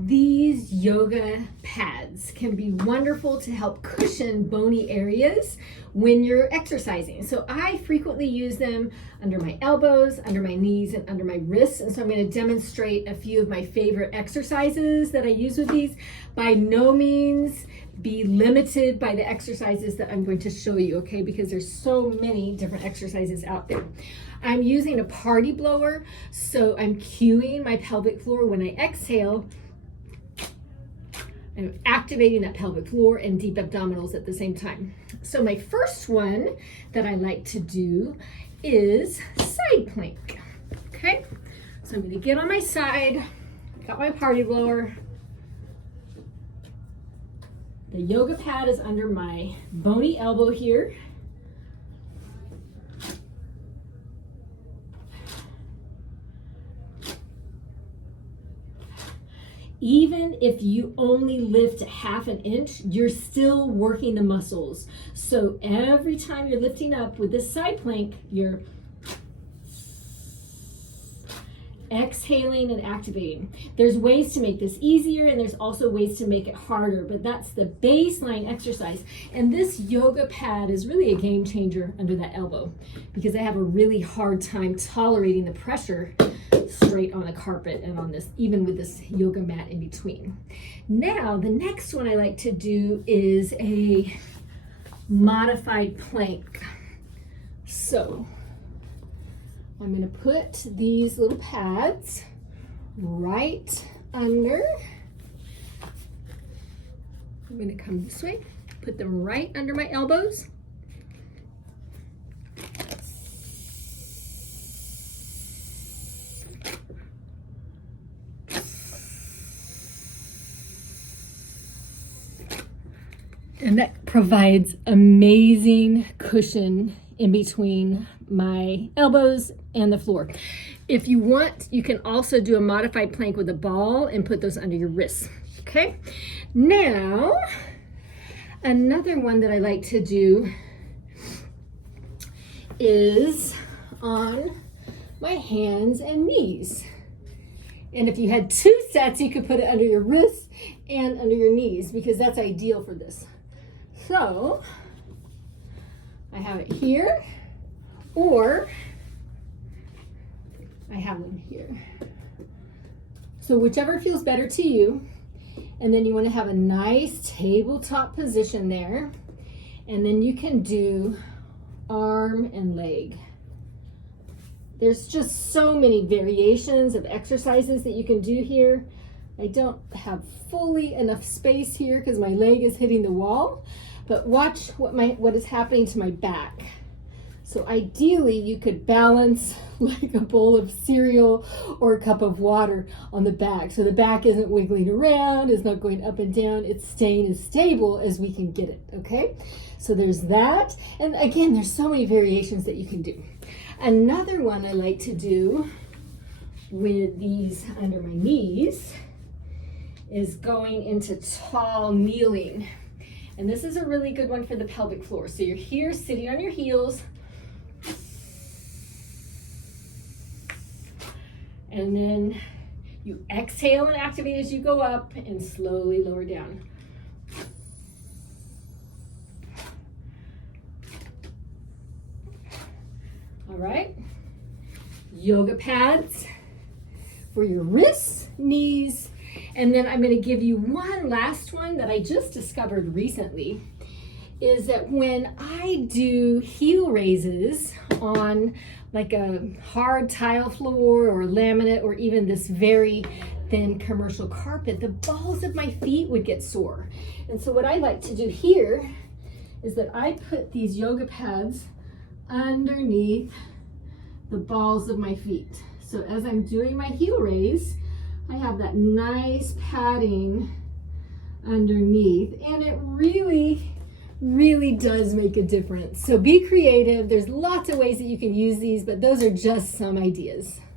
These yoga pads can be wonderful to help cushion bony areas when you're exercising. So I frequently use them under my elbows, under my knees, and under my wrists. And so I'm going to demonstrate a few of my favorite exercises that I use with these. By no means be limited by the exercises that I'm going to show you, okay? Because there's so many different exercises out there. I'm using a party blower, so I'm cueing my pelvic floor when I exhale. I'm activating that pelvic floor and deep abdominals at the same time. So my first one that I like to do is side plank, okay? So I'm gonna get on my side, got my party blower. The yoga pad is under my bony elbow here. Even if you only lift half an inch, you're still working the muscles. So every time you're lifting up with this side plank, you're exhaling and activating. There's ways to make this easier, and there's also ways to make it harder, but that's the baseline exercise. And this yoga pad is really a game changer under that elbow, because I have a really hard time tolerating the pressure straight on the carpet and on this, even with this yoga mat in between. Now, the next one I like to do is a modified plank. So I'm going to put these little pads right under. I'm going to come this way, put them right under my elbows. And that provides amazing cushion in between my elbows and the floor. If you want, you can also do a modified plank with a ball and put those under your wrists, okay? Now, another one that I like to do is on my hands and knees. And if you had 2 sets, you could put it under your wrists and under your knees, because that's ideal for this. So I have it here, or I have them here. So whichever feels better to you. And then you want to have a nice tabletop position there. And then you can do arm and leg. There's just so many variations of exercises that you can do here. I don't have fully enough space here because my leg is hitting the wall, but watch what is happening to my back. So ideally you could balance like a bowl of cereal or a cup of water on the back. So the back isn't wiggling around, it's not going up and down, it's staying as stable as we can get it, okay? So there's that. And again, there's so many variations that you can do. Another one I like to do with these under my knees is going into tall kneeling. And this is a really good one for the pelvic floor. So you're here sitting on your heels, and then you exhale and activate as you go up and slowly lower down. All right, yoga pads for your wrists, knees, and then I'm going to give you one last one that I just discovered recently, is that when I do heel raises on like a hard tile floor or laminate or even this very thin commercial carpet, the balls of my feet would get sore. And so what I like to do here is that I put these yoga pads underneath the balls of my feet. So as I'm doing my heel raise, I have that nice padding underneath, and it really does make a difference. So be creative. There's lots of ways that you can use these, but those are just some ideas.